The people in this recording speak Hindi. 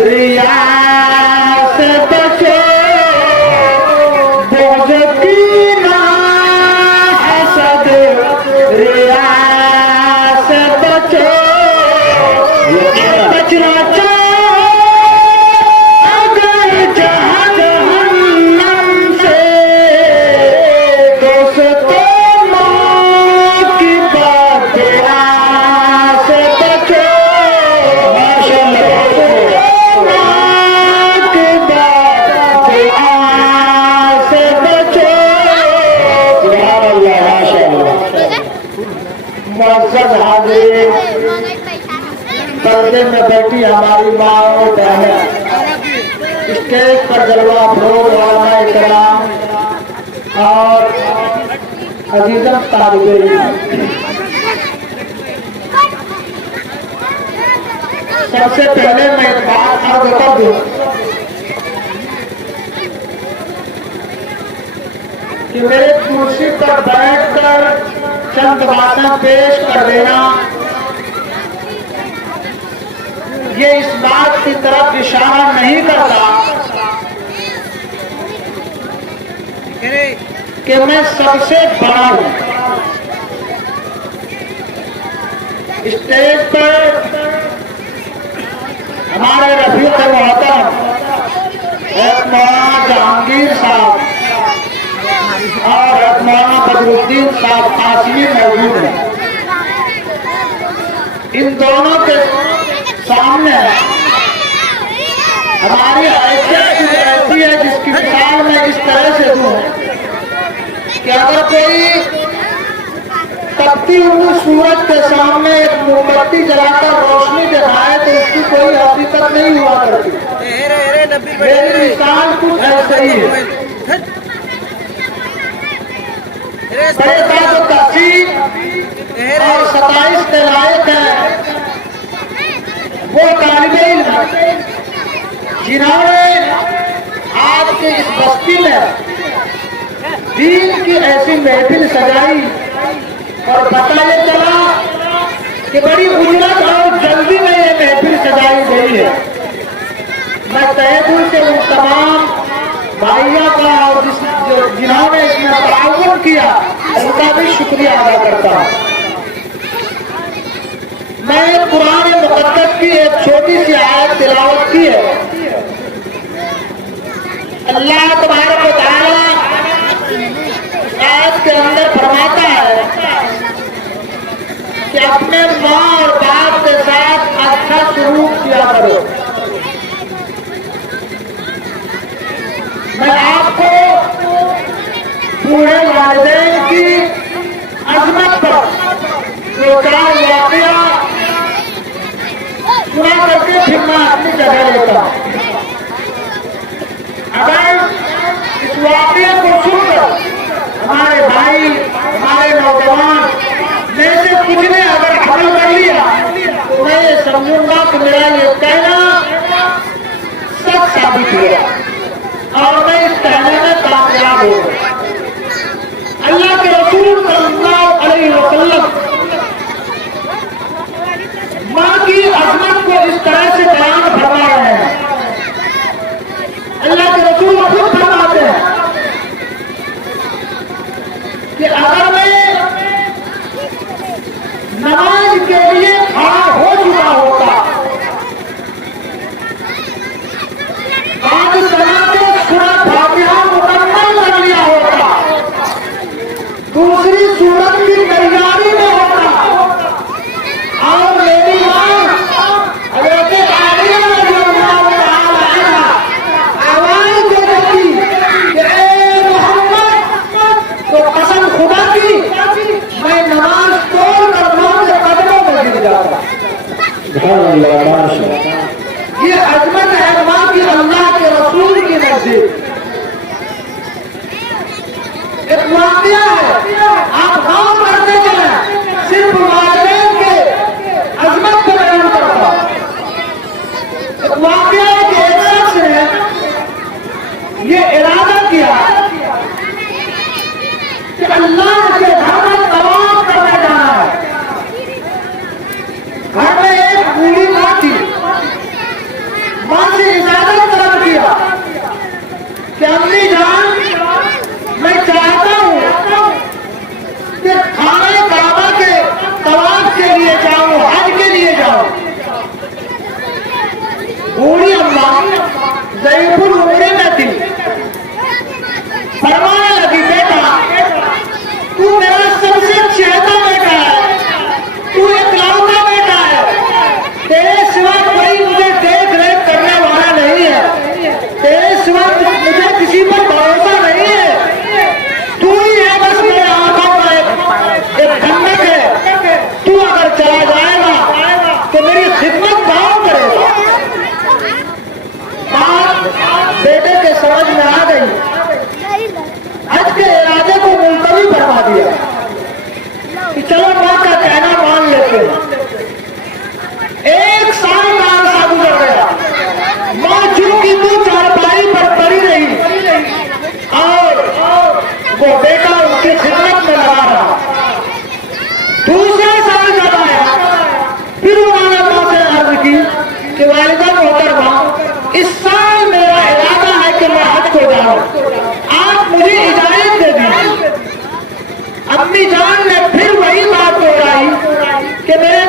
रिया से बचो बोझ की ना हसद रिया से बचो बचना पर्दे में बैठी हमारी माँ और बहन, स्टेज पर जलवा फरोग वाला इकराम और अजीजम तालिबे इल्म, सबसे पहले मैं एक बात अर्ज कर दूं कि मेरे कुर्सी पर बैठकर चंद बातें पेश कर देना ये इस बात की तरफ इशारा नहीं करता कि मैं सबसे बड़ा हूं। स्टेज पर हमारे रफीक मोहतरम मौलाना जहांगीर साहब और मौलाना बदरुद्दीन साहब कासिमी मौजूद हैं। इन दोनों के सामने हमारी हैसियत ऐसी है जिसकी मिसाल मैं इस तरह से दूं कि अगर कोई तपती हुई सूरज के सामने एक मोमबत्ती जलाकर रोशनी दिखाए तो उसकी कोई हकीकत नहीं हुआ करती। मेरी मिसाल कुछ ऐसे ही है। बड़े तो तहसील और 27 के लायक है वो तालिबे इल्म जिन्होंने आज के इस बस्ती में दीन की ऐसी महफिल सजाई और पता ये चला कि बड़ी उजरत और जल्दी में ये महफिल सजाई गई है। मैं तहे दिल से उन तमाम भाइयों का और जिन्होंने इसमें ताउन किया उनका भी शुक्रिया अदा करता हूँ। मैं कुरान मुकद्दस की एक छोटी सी आयत तिलावत की है। अल्लाह तबारक व तआला आयत के अंदर फरमाता है कि अपने माँ और बाप के साथ अच्छा सलूक किया करो। मैं आपको बूढ़े वालिदैन की अजमत पर दो चार वाकया सुना करके फिर मैं अपनी जगह लेता हूं। अगर इस वाकये को सुनकर हमारे भाई हमारे नौजवान में से कुछ ने अगर अमल कर लिया तो मैं ये समझूंगा कि मेरा ये कहना सच साबित हुआ और मैं इस कहने में कामयाब हो गया। अल्लाह के रसूल सल्लल्लाहु अलैहि वसल्लम माँ की अजमत को इस तरह से बयान फरमा रहे हैं। अल्लाह के रसूल खुद फरमाते हैं कि अगर मैं नमाज के लिए खड़ा हो चुका होता, आज सलाते सूरत फातिहा मुकम्मल कर लिया होता, दूसरी सूरत की तैयारी में होता और मेरी मां हज़रत आमिना रज़ियल्लाहु तआला अन्हा आवाज दे देती कि ए मोहम्मद, तो कसम खुदा की मैं नमाज तोड़कर मां के कदमों में गिर जाता। ये अजमत है मां की अल्लाह के रसूल की नजदीक। एक वाकया है, आप गाँव करते चले सिर्फ वालिदैन के अजमत को बयान करता। एक वाकया है कि एक शख्स ने ये इरादा किया कि अल्लाह के घर में तवाफ करने जाना है। घर में एक बूढ़ी माँ थी। माँ कि वालिदा मोहतरमा, इस साल मेरा इरादा है कि मैं हज को जाऊं, आप मुझे इजाजत दे दीजिए। अम्मी जान ने फिर वही बात दोहराई कि मेरे